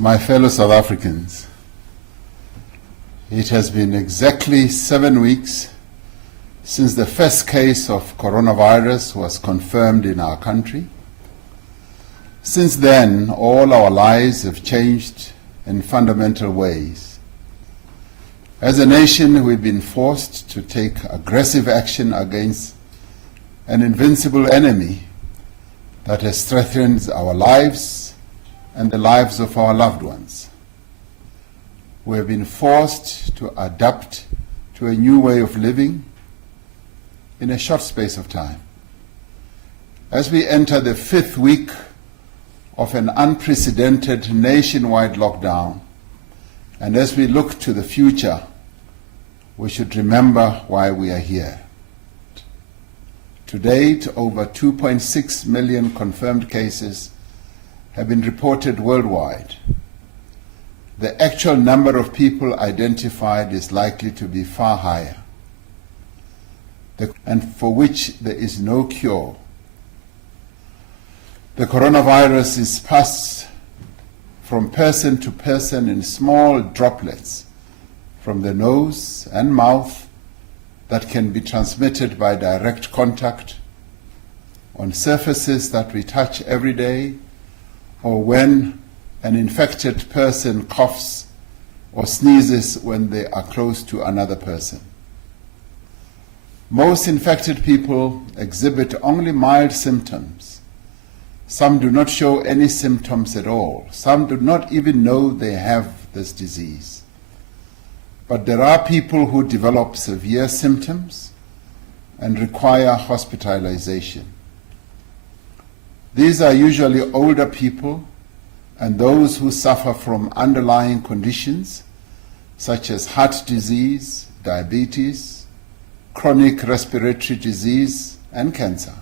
My fellow South Africans, it has been exactly 7 weeks since the first case of coronavirus was confirmed in our country. Since then, all our lives have changed in fundamental ways. As a nation, we've been forced to take aggressive action against an invincible enemy that has threatened our lives and the lives of our loved ones. We have been forced to adapt to a new way of living in a short space of time. As we enter the 5th week of an unprecedented nationwide lockdown, and as we look to the future, we should remember why we are here. To date, over 2.6 million confirmed cases have been reported worldwide. The actual number of people identified is likely to be far higher, and for which there is no cure. The coronavirus is passed from person to person in small droplets from the nose and mouth that can be transmitted by direct contact, on surfaces that we touch every day, or when an infected person coughs or sneezes when they are close to another person. Most infected people exhibit only mild symptoms. Some do not show any symptoms at all. Some do not even know they have this disease. But there are people who develop severe symptoms and require hospitalization. These are usually older people and those who suffer from underlying conditions such as heart disease, diabetes, chronic respiratory disease, and cancer.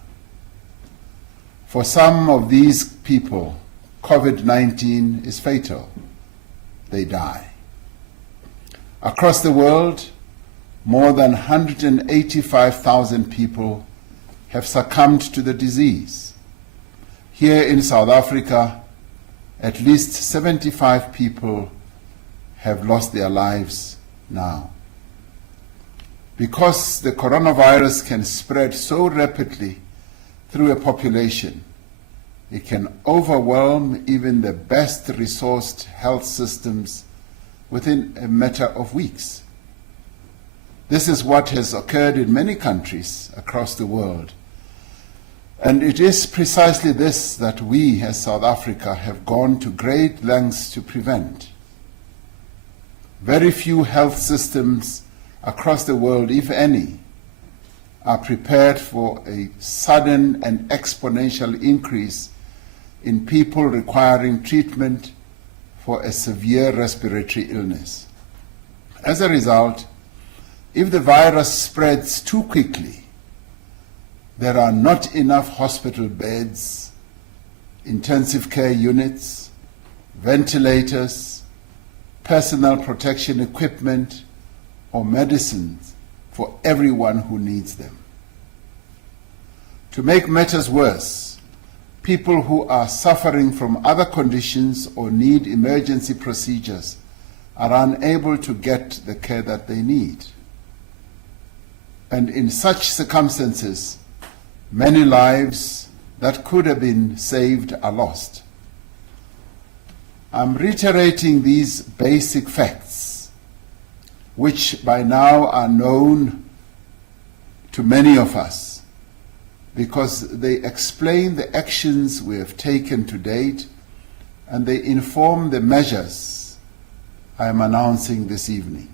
For some of these people, COVID-19 is fatal. They die. Across the world, more than 185,000 people have succumbed to the disease. Here in South Africa, at least 75 people have lost their lives now. Because the coronavirus can spread so rapidly through a population, it can overwhelm even the best resourced health systems within a matter of weeks. This is what has occurred in many countries across the world. And it is precisely this that we as South Africa have gone to great lengths to prevent. Very few health systems across the world, if any, are prepared for a sudden and exponential increase in people requiring treatment for a severe respiratory illness. As a result, if the virus spreads too quickly, there are not enough hospital beds, intensive care units, ventilators, personal protection equipment, or medicines for everyone who needs them. To make matters worse, people who are suffering from other conditions or need emergency procedures are unable to get the care that they need. And in such circumstances, many lives that could have been saved are lost. I'm reiterating these basic facts, which by now are known to many of us, because they explain the actions we have taken to date and they inform the measures I am announcing this evening.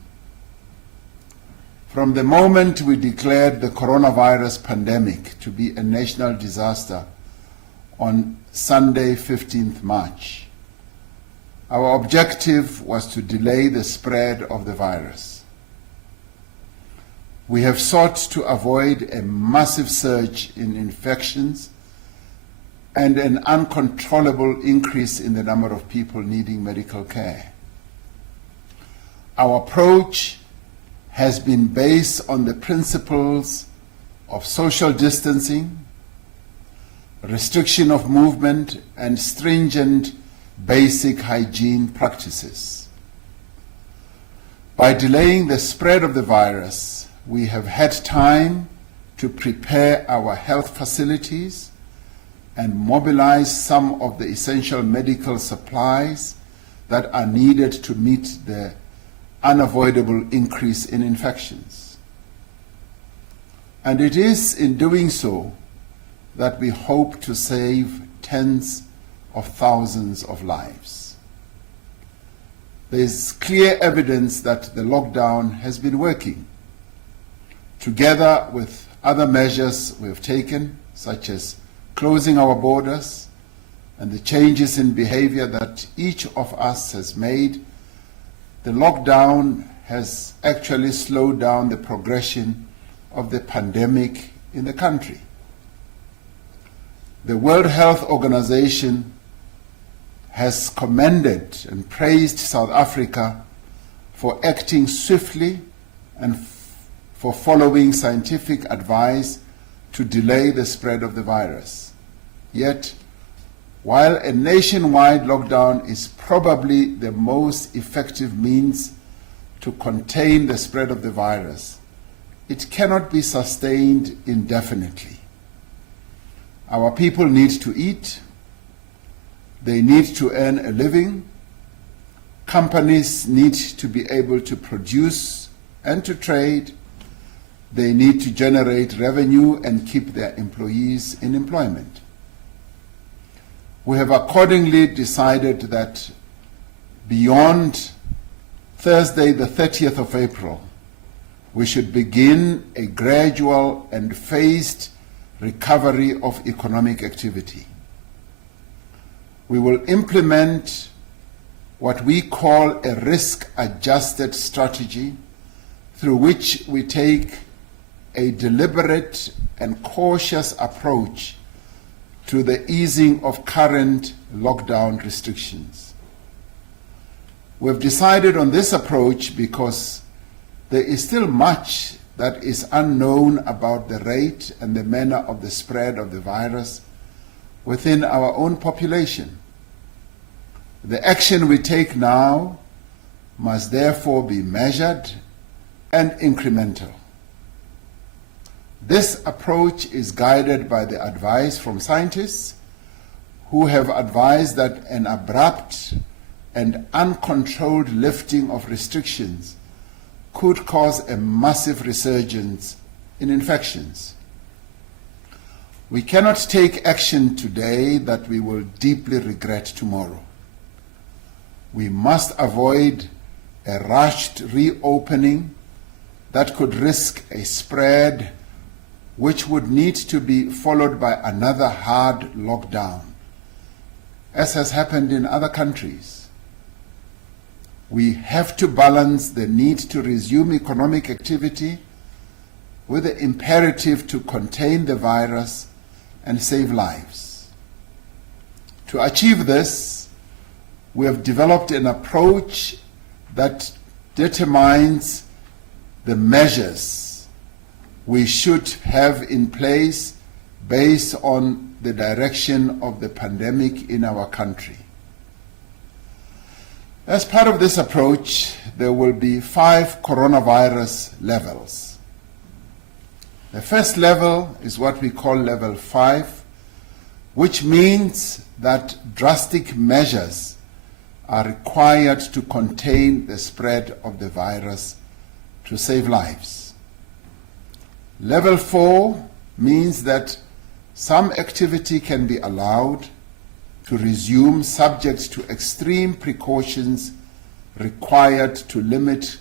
From the moment we declared the coronavirus pandemic to be a national disaster on Sunday, 15th March, our objective was to delay the spread of the virus. We have sought to avoid a massive surge in infections and an uncontrollable increase in the number of people needing medical care. Our approach has been based on the principles of social distancing, restriction of movement, and stringent basic hygiene practices. By delaying the spread of the virus, we have had time to prepare our health facilities and mobilize some of the essential medical supplies that are needed to meet the unavoidable increase in infections. And it is in doing so that we hope to save tens of thousands of lives. There is clear evidence that the lockdown has been working. Together with other measures we have taken, such as closing our borders and the changes in behavior that each of us has made, the lockdown has actually slowed down the progression of the pandemic in the country. The World Health Organization has commended and praised South Africa for acting swiftly and for following scientific advice to delay the spread of the virus. Yet, while a nationwide lockdown is probably the most effective means to contain the spread of the virus, it cannot be sustained indefinitely. Our people need to eat, they need to earn a living, companies need to be able to produce and to trade, they need to generate revenue and keep their employees in employment. We have accordingly decided that beyond Thursday, the 30th of April, we should begin a gradual and phased recovery of economic activity. We will implement what we call a risk-adjusted strategy through which we take a deliberate and cautious approach to the easing of current lockdown restrictions. We've decided on this approach because there is still much that is unknown about the rate and the manner of the spread of the virus within our own population. The action we take now must therefore be measured and incremental. This approach is guided by the advice from scientists who have advised that an abrupt and uncontrolled lifting of restrictions could cause a massive resurgence in infections. We cannot take action today that we will deeply regret tomorrow. We must avoid a rushed reopening that could risk a spread which would need to be followed by another hard lockdown, as has happened in other countries. We have to balance the need to resume economic activity with the imperative to contain the virus and save lives. To achieve this, we have developed an approach that determines the measures we should have in place based on the direction of the pandemic in our country. As part of this approach, there will be 5 coronavirus levels. The first level is what we call level 5, which means that drastic measures are required to contain the spread of the virus to save lives. Level 4 means that some activity can be allowed to resume subject to extreme precautions required to limit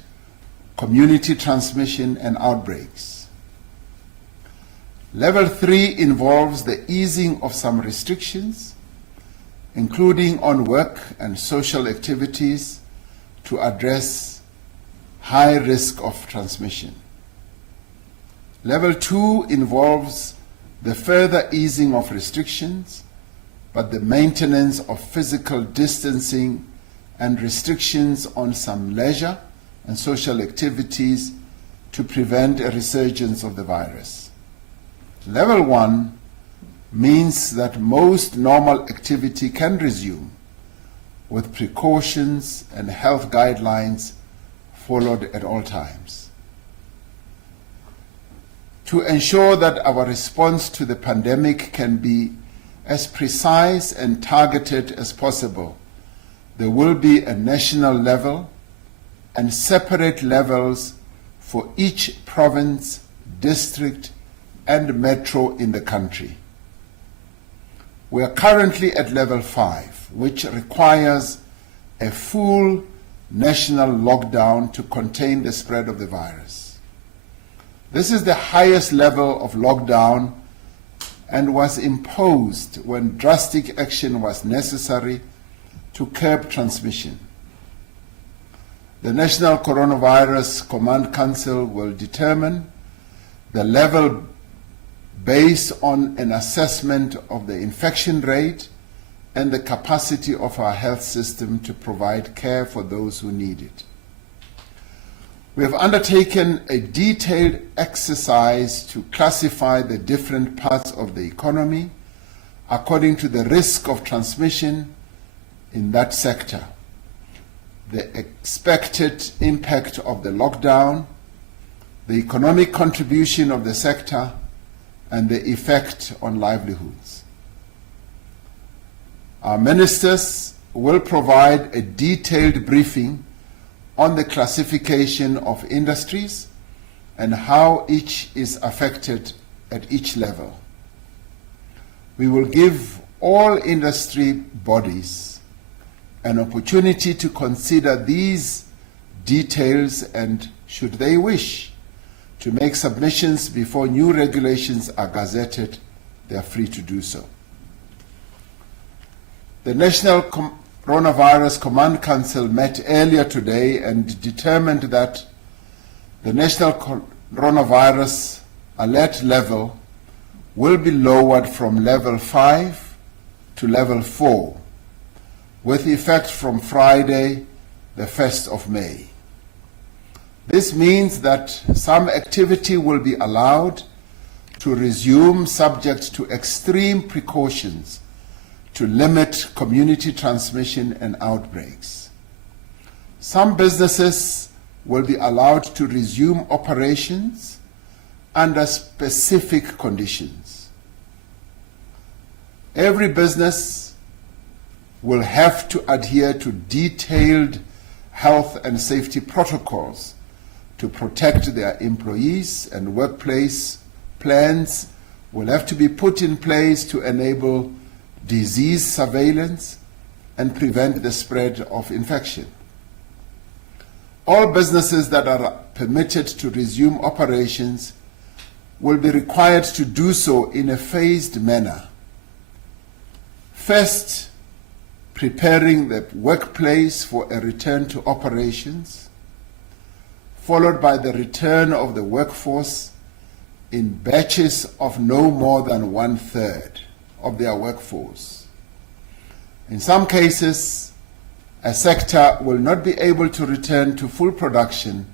community transmission and outbreaks. Level 3 involves the easing of some restrictions, including on work and social activities, to address high risk of transmission. Level 2 involves the further easing of restrictions, but the maintenance of physical distancing and restrictions on some leisure and social activities to prevent a resurgence of the virus. Level 1 means that most normal activity can resume, with precautions and health guidelines followed at all times. To ensure that our response to the pandemic can be as precise and targeted as possible, there will be a national level and separate levels for each province, district, and metro in the country. We are currently at level 5, which requires a full national lockdown to contain the spread of the virus. This is the highest level of lockdown and was imposed when drastic action was necessary to curb transmission. The National Coronavirus Command Council will determine the level based on an assessment of the infection rate and the capacity of our health system to provide care for those who need it. We have undertaken a detailed exercise to classify the different parts of the economy according to the risk of transmission in that sector, the expected impact of the lockdown, the economic contribution of the sector, and the effect on livelihoods. Our ministers will provide a detailed briefing on the classification of industries and how each is affected at each level. We will give all industry bodies an opportunity to consider these details and, should they wish, to make submissions before new regulations are gazetted, they are free to do so. The National Coronavirus Command Council met earlier today and determined that the National Coronavirus Alert level will be lowered from level 5 to level 4, with effect from Friday, the 1st of May. This means that some activity will be allowed to resume subject to extreme precautions to limit community transmission and outbreaks. Some businesses will be allowed to resume operations under specific conditions. Every business will have to adhere to detailed health and safety protocols to protect their employees, and workplace plans will have to be put in place to enable disease surveillance and prevent the spread of infection. All businesses that are permitted to resume operations will be required to do so in a phased manner. First, preparing the workplace for a return to operations, followed by the return of the workforce in batches of no more than 1/3 of their workforce. In some cases, a sector will not be able to return to full production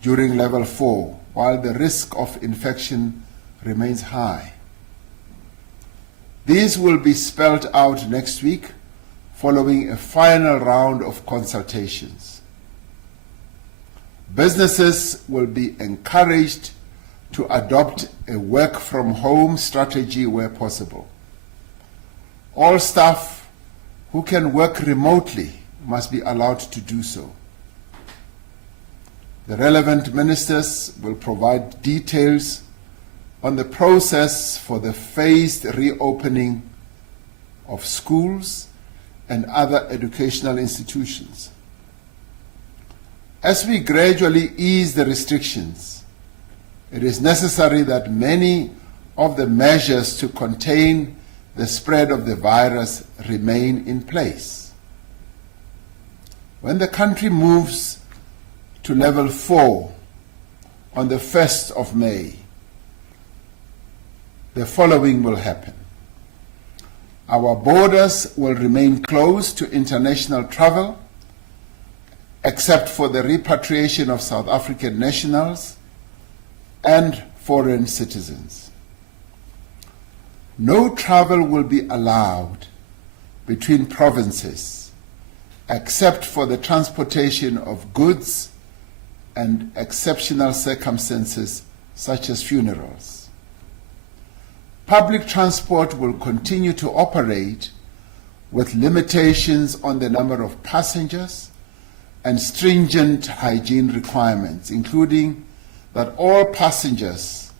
during level 4, while the risk of infection remains high. These will be spelled out next week following a final round of consultations. Businesses will be encouraged to adopt a work-from-home strategy where possible. All staff who can work remotely must be allowed to do so. The relevant ministers will provide details on the process for the phased reopening of schools and other educational institutions. As we gradually ease the restrictions, it is necessary that many of the measures to contain the spread of the virus remain in place. When the country moves to level 4 on the 1st of May, the following will happen. Our borders will remain closed to international travel, except for the repatriation of South African nationals and foreign citizens. No travel will be allowed between provinces except for the transportation of goods and exceptional circumstances such as funerals. Public transport will continue to operate with limitations on the number of passengers and stringent hygiene requirements, including that all passengers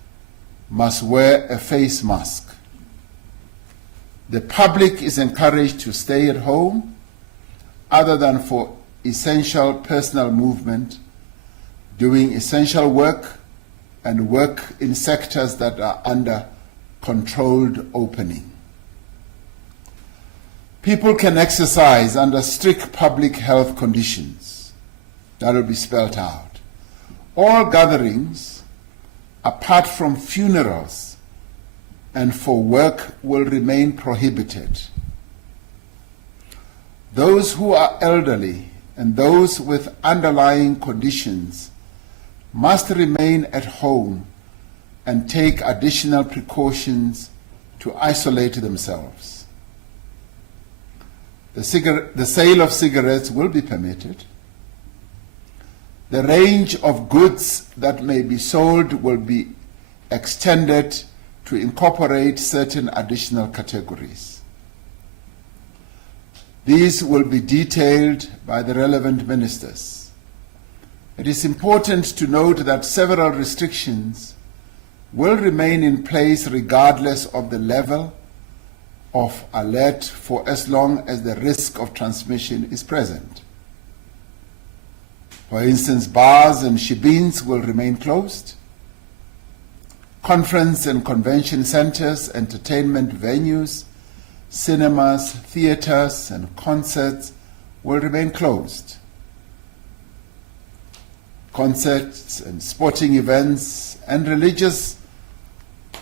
must wear a face mask. The public is encouraged to stay at home other than for essential personal movement, doing essential work, and work in sectors that are under controlled opening. People can exercise under strict public health conditions. That will be spelled out. All gatherings, apart from funerals and for work, will remain prohibited. Those who are elderly and those with underlying conditions must remain at home and take additional precautions to isolate themselves. The sale of cigarettes will be permitted. The range of goods that may be sold will be extended to incorporate certain additional categories. These will be detailed by the relevant ministers. It is important to note that several restrictions will remain in place regardless of the level of alert for as long as the risk of transmission is present. For instance, bars and shebeens will remain closed. Conference and convention centers, entertainment venues, cinemas, theaters, and concerts will remain closed. Concerts and sporting events and religious,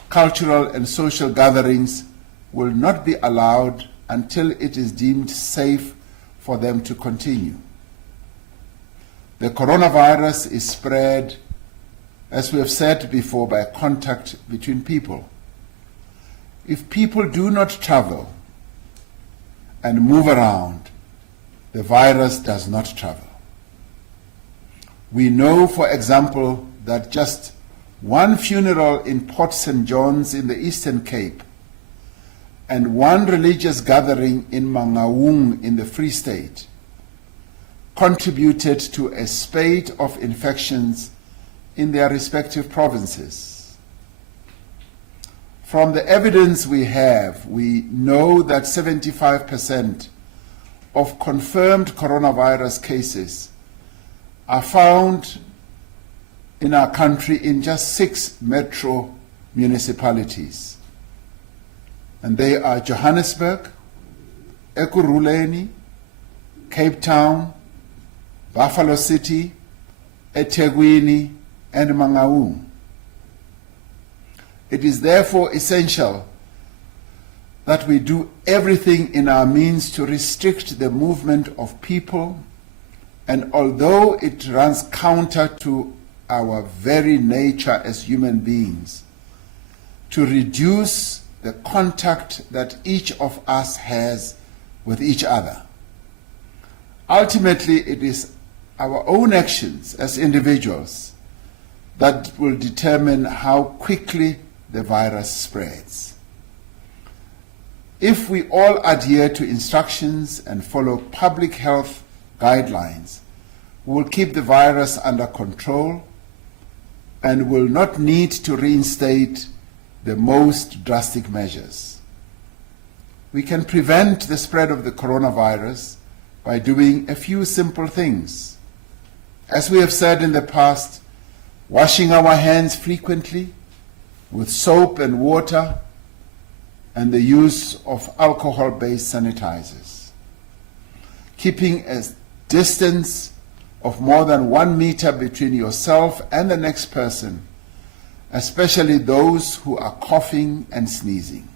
cultural, and social gatherings will not be allowed until it is deemed safe for them to continue. The coronavirus is spread, as we have said before, by contact between people. If people do not travel and move around, the virus does not travel. We know, for example, that just one funeral in Port St. John's in the Eastern Cape and one religious gathering in Mangaung in the Free State contributed to a spate of infections in their respective provinces. From the evidence we have, we know that 75% of confirmed coronavirus cases are found in our country in just 6 metro municipalities. And they are Johannesburg, Ekurhuleni, Cape Town, Buffalo City, eThekwini, and Mangaung. It is therefore essential that we do everything in our means to restrict the movement of people, and although it runs counter to our very nature as human beings, to reduce the contact that each of us has with each other. Ultimately, it is our own actions as individuals that will determine how quickly the virus spreads. If we all adhere to instructions and follow public health guidelines, we will keep the virus under control and will not need to reinstate the most drastic measures. We can prevent the spread of the coronavirus by doing a few simple things. As we have said in the past, washing our hands frequently with soap and water and the use of alcohol-based sanitizers. Keeping a distance of more than 1 meter between yourself and the next person, especially those who are coughing and sneezing.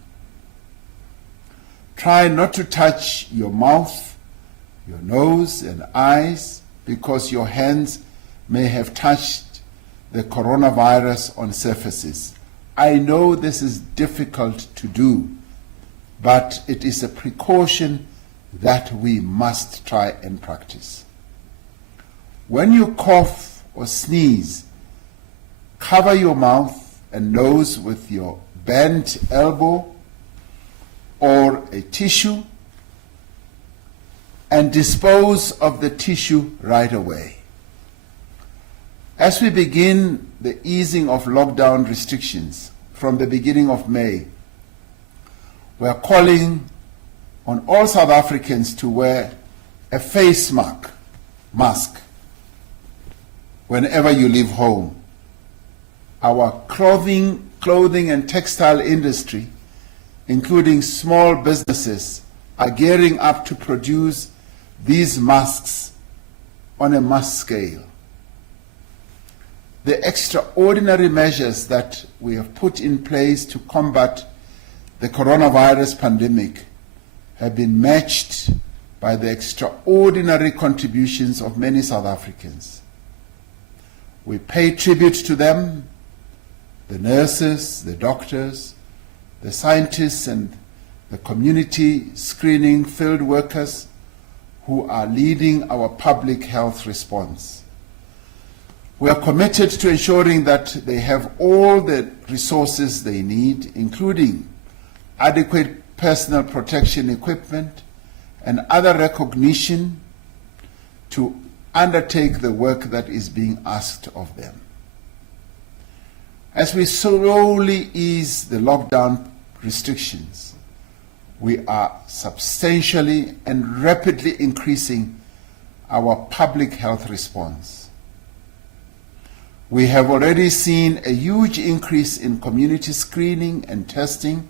Try not to touch your mouth, your nose and eyes, because your hands may have touched the coronavirus on surfaces. I know this is difficult to do, but it is a precaution that we must try and practice. When you cough or sneeze, cover your mouth and nose with your bent elbow or a tissue and dispose of the tissue right away. As we begin the easing of lockdown restrictions from the beginning of May, we are calling on all South Africans to wear a face mask whenever you leave home. Our clothing and textile industry, including small businesses, are gearing up to produce these masks on a mass scale. The extraordinary measures that we have put in place to combat the coronavirus pandemic have been matched by the extraordinary contributions of many South Africans. We pay tribute to them, the nurses, the doctors, the scientists, and the community screening field workers who are leading our public health response. We are committed to ensuring that they have all the resources they need, including adequate personal protection equipment and other recognition to undertake the work that is being asked of them. As we slowly ease the lockdown restrictions, we are substantially and rapidly increasing our public health response. We have already seen a huge increase in community screening and testing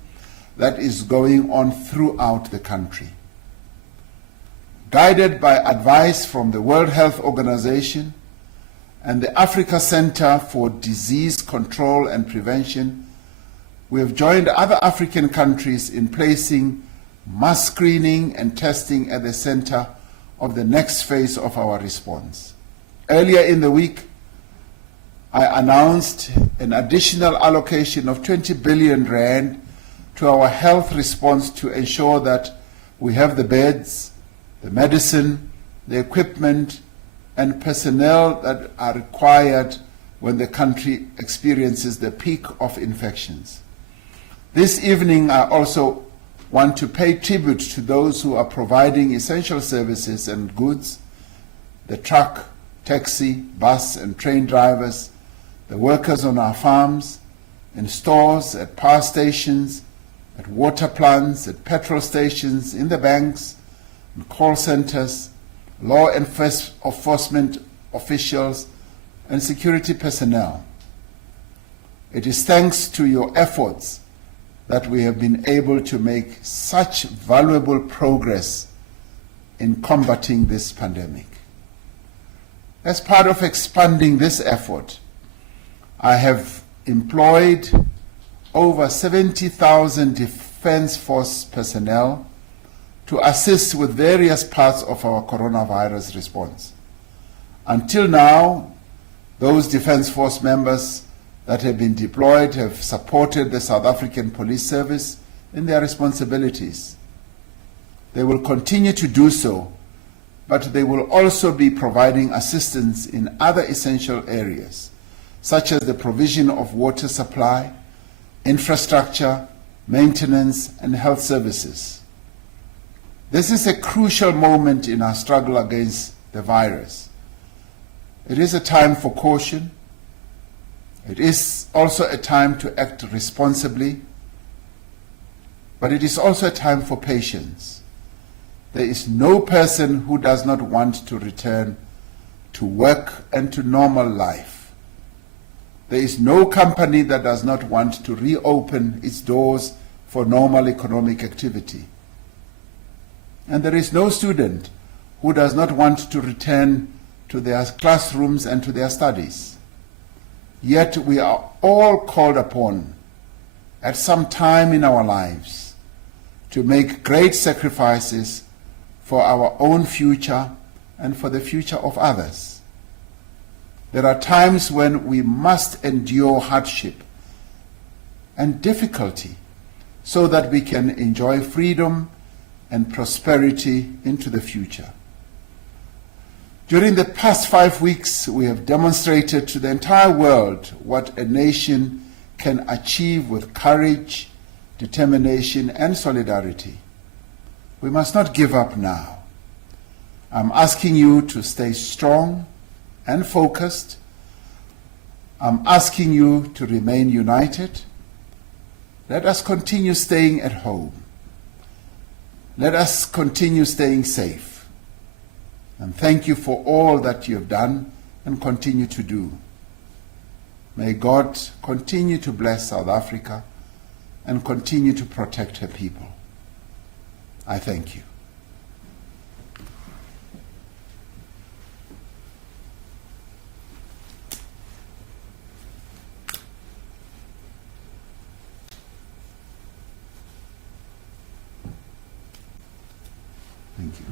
that is going on throughout the country. Guided by advice from the World Health Organization and the Africa Center for Disease Control and Prevention, we have joined other African countries in placing mass screening and testing at the center of the next phase of our response. Earlier in the week, I announced an additional allocation of 20 billion rand to our health response to ensure that we have the beds, the medicine, the equipment, and personnel that are required when the country experiences the peak of infections. This evening, I also want to pay tribute to those who are providing essential services and goods, the truck, taxi, bus, and train drivers, the workers on our farms, in stores, at power stations, at water plants, at petrol stations, in the banks, in call centers, law enforcement officials, and security personnel. It is thanks to your efforts that we have been able to make such valuable progress in combating this pandemic. As part of expanding this effort, I have employed over 70,000 Defence Force personnel to assist with various parts of our coronavirus response. Until now, those Defence Force members that have been deployed have supported the South African Police Service in their responsibilities. They will continue to do so, but they will also be providing assistance in other essential areas, such as the provision of water supply, infrastructure, maintenance, and health services. This is a crucial moment in our struggle against the virus. It is a time for caution. It is also a time to act responsibly, but it is also a time for patience. There is no person who does not want to return to work and to normal life. There is no company that does not want to reopen its doors for normal economic activity. And there is no student who does not want to return to their classrooms and to their studies. Yet we are all called upon at some time in our lives to make great sacrifices for our own future and for the future of others. There are times when we must endure hardship and difficulty so that we can enjoy freedom and prosperity into the future. During the past 5 weeks, we have demonstrated to the entire world what a nation can achieve with courage, determination, and solidarity. We must not give up now. I'm asking you to stay strong and focused. I'm asking you to remain united. Let us continue staying at home. Let us continue staying safe. And thank you for all that you have done and continue to do. May God continue to bless South Africa and continue to protect her people. I thank you. Thank you.